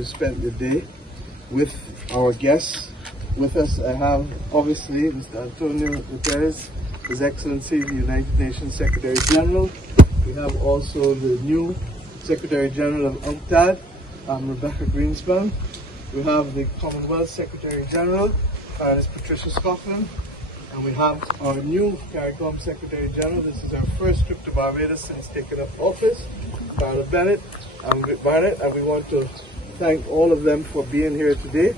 we've spent the day with our guests. With us, I have obviously Mr. António Guterres, His Excellency the United Nations Secretary General. We have also the new Secretary General of UNCTAD, Rebecca Greenspan. We have the Commonwealth Secretary General, Patricia Scotland. And we have our new CARICOM Secretary General. This is our first trip to Barbados since taking up office, Bennett and Barnett, and we want to thank all of them for being here today.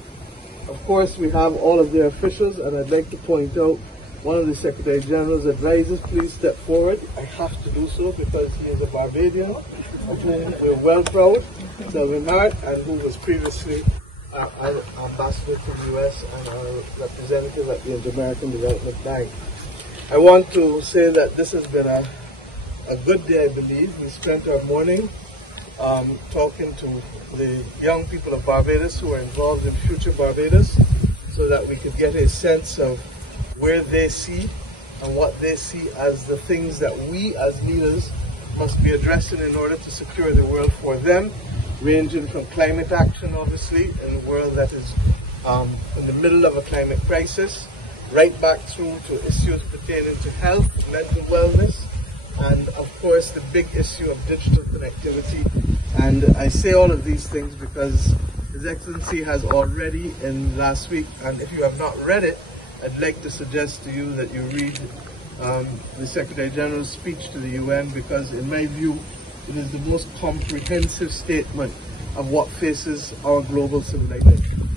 Of course, we have all of their officials, and I'd like to point out one of the Secretary General's advisors. Please step forward. I have to do so because he is a Barbadian, of whom we're well proud, Selvin Hart, and who was previously our ambassador to the US and our representative at the Inter-American Development Bank. I want to say that this has been a good day, I believe. We spent our morning talking to the young people of Barbados who are involved in Future Barbados so that we could get a sense of where they see and what they see as the things that we as leaders must be addressing in order to secure the world for them, ranging from climate action, obviously, in a world that is in the middle of a climate crisis, right back through to issues pertaining to health, mental wellness, and of course the big issue of digital connectivity. And I say all of these things because His Excellency has already in last week, and if you have not read it, I'd like to suggest to you that you read the Secretary General's speech to the UN, because in my view it is the most comprehensive statement of what faces our global civilization.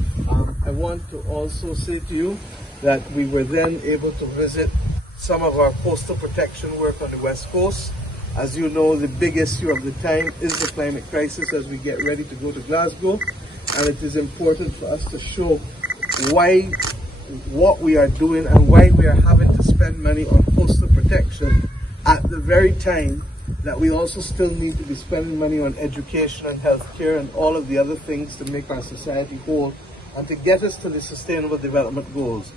I want to also say to you that we were then able to visit some of our coastal protection work on the West Coast. As you know, the big issue of the time is the climate crisis as we get ready to go to Glasgow, and it is important for us to show what we are doing and why we are having to spend money on coastal protection at the very time that we also still need to be spending money on education and healthcare and all of the other things to make our society whole and to get us to the Sustainable Development Goals.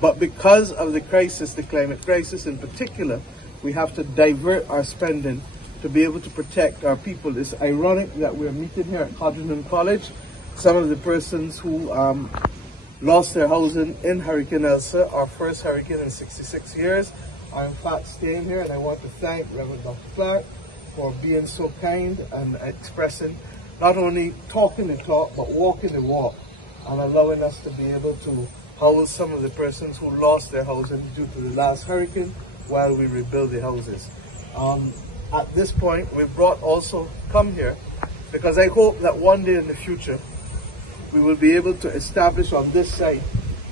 But because of the crisis, the climate crisis in particular, we have to divert our spending to be able to protect our people. It's ironic that we're meeting here at Codrington College. Some of the persons who lost their housing in Hurricane Elsa, our first hurricane in 66 years, are in fact staying here, and I want to thank Reverend Dr. Clark for being so kind and expressing, not only talking the talk, but walking the walk, and allowing us to be able to house some of the persons who lost their housing due to the last hurricane while we rebuild the houses. At this point, we brought also come here because I hope that one day in the future we will be able to establish on this site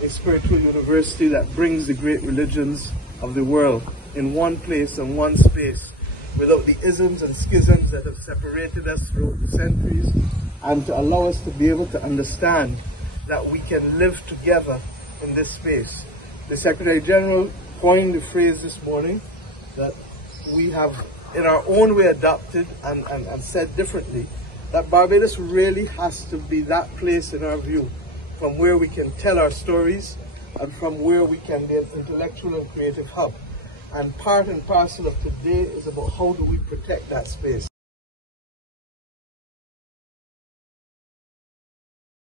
a spiritual university that brings the great religions of the world in one place and one space, without the isms and schisms that have separated us throughout the centuries, and to allow us to be able to understand that we can live together in this space. The Secretary General coined the phrase this morning that we have in our own way adopted and said differently, that Barbados really has to be that place in our view from where we can tell our stories and from where we can be an intellectual and creative hub. And part and parcel of today is about how do we protect that space.